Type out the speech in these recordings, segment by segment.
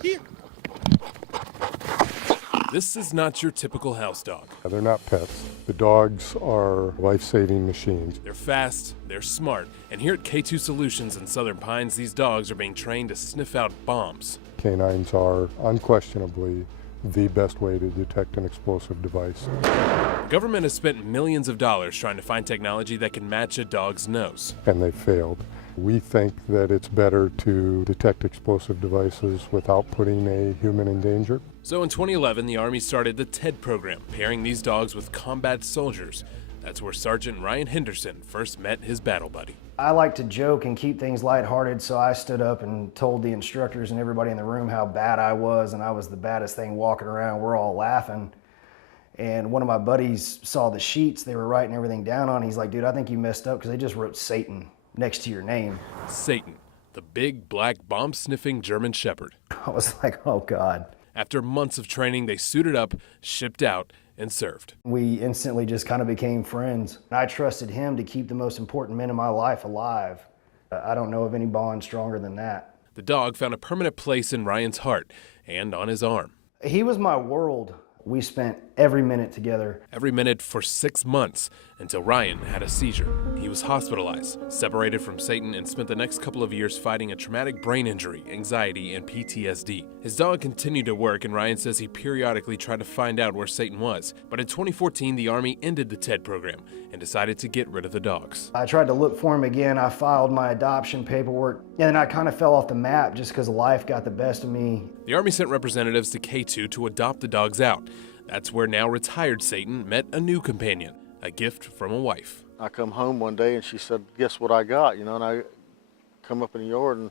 Here. This is not your typical house dog. They're not pets. The dogs are life-saving machines. They're fast, they're smart, and here at K2 Solutions in Southern Pines, these dogs are being trained to sniff out bombs. Canines are unquestionably the best way to detect an explosive device. The government has spent millions of dollars trying to find technology that can match a dog's nose. And they've failed. We think that it's better to detect explosive devices without putting a human in danger. So in 2011, the Army started the TED program, pairing these dogs with combat soldiers. That's where Sergeant Ryan Henderson first met his battle buddy. I like to joke and keep things lighthearted, so I stood up and told the instructors and everybody in the room how bad I was, and I was the baddest thing walking around. We're all laughing. And one of my buddies saw the sheets they were writing everything down on. He's like, dude, I think you messed up because they just wrote Satan next to your name. Satan, the big, black, bomb-sniffing German Shepherd. I was like, oh, God. After months of training, they suited up, shipped out, and served. We instantly just kind of became friends. I trusted him to keep the most important men in my life alive. I don't know of any bond stronger than that. The dog found a permanent place in Ryan's heart and on his arm. He was my world. We spent every minute together. Every minute for 6 months until Ryan had a seizure. He was hospitalized, separated from Satan, and spent the next couple of years fighting a traumatic brain injury, anxiety, and PTSD. His dog continued to work, and Ryan says he periodically tried to find out where Satan was. But in 2014, the Army ended the TED program and decided to get rid of the dogs. I tried to look for him again. I filed my adoption paperwork, and then I kind of fell off the map just because life got the best of me. The Army sent representatives to K2 to adopt the dogs out. That's where now retired Satan met a new companion, a gift from a wife. I come home one day and she said, guess what I got, and I come up in the yard and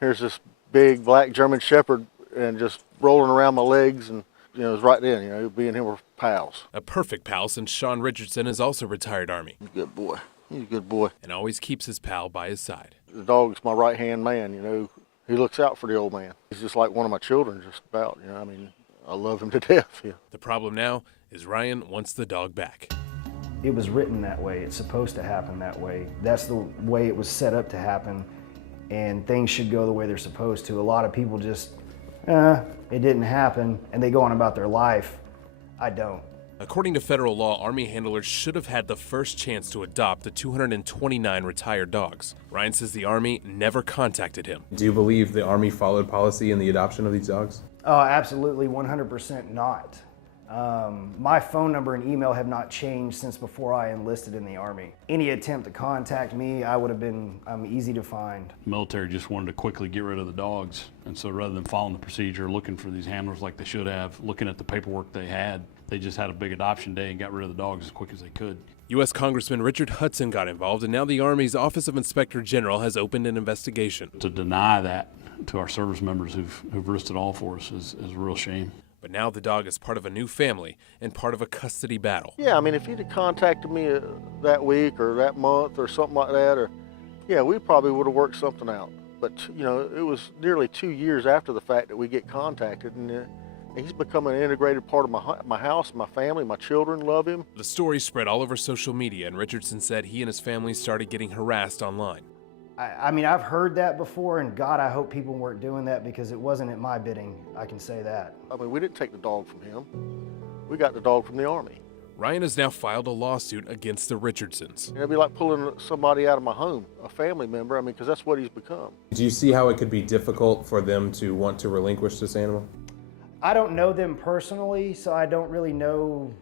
here's this big black German Shepherd and just rolling around my legs, and it was right then, me and him were pals. A perfect pal, since Sean Richardson is also retired Army. He's a good boy. He's a good boy. And always keeps his pal by his side. The dog's my right-hand man, He looks out for the old man. He's just like one of my children, just about, I love him to death. Yeah. The problem now is Ryan wants the dog back. It was written that way. It's supposed to happen that way. That's the way it was set up to happen, and things should go the way they're supposed to. A lot of people just, it didn't happen, and they go on about their life. I don't. According to federal law, Army handlers should have had the first chance to adopt the 229 retired dogs. Ryan says the Army never contacted him. Do you believe the Army followed policy in the adoption of these dogs? Absolutely, 100% not. My phone number and email have not changed since before I enlisted in the Army. Any attempt to contact me, I would have been easy to find. The military just wanted to quickly get rid of the dogs, and so rather than following the procedure, looking for these handlers like they should have, looking at the paperwork they had, they just had a big adoption day and got rid of the dogs as quick as they could. U.S. Congressman Richard Hudson got involved, and now the Army's Office of Inspector General has opened an investigation. To deny that to our service members who've risked it all for us is a real shame. But now the dog is part of a new family and part of a custody battle. Yeah, if he'd have contacted me that week or that month or something like that, we probably would have worked something out. But, it was nearly 2 years after the fact that we get contacted, and he's become an integrated part of my house, my family, my children love him. The story spread all over social media, and Richardson said he and his family started getting harassed online. I've heard that before, and God, I hope people weren't doing that because it wasn't at my bidding, I can say that. We didn't take the dog from him. We got the dog from the Army. Ryan has now filed a lawsuit against the Richardsons. It'd be like pulling somebody out of my home, a family member, because that's what he's become. Do you see how it could be difficult for them to want to relinquish this animal? I don't know them personally, so I don't really know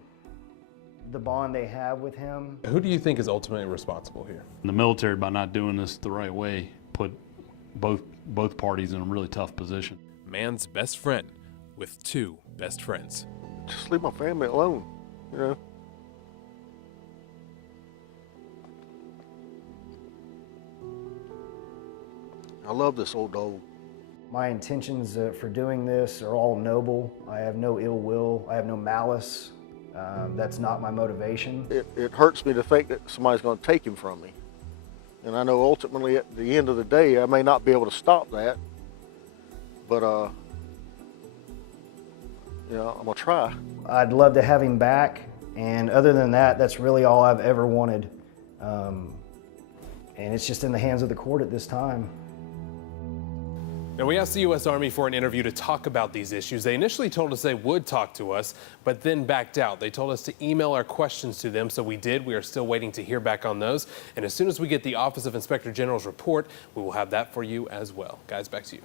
the bond they have with him. Who do you think is ultimately responsible here? The military, by not doing this the right way, put both parties in a really tough position. Man's best friend with two best friends. Just leave my family alone, I love this old dog. My intentions for doing this are all noble. I have no ill will. I have no malice. That's not my motivation. It hurts me to think that somebody's going to take him from me. And I know ultimately at the end of the day, I may not be able to stop that, but I'm going to try. I'd love to have him back, and other than that, that's really all I've ever wanted. And it's just in the hands of the court at this time. Now, we asked the U.S. Army for an interview to talk about these issues. They initially told us they would talk to us, but then backed out. They told us to email our questions to them, so we did. We are still waiting to hear back on those. And as soon as we get the Office of Inspector General's report, we will have that for you as well. Guys, back to you.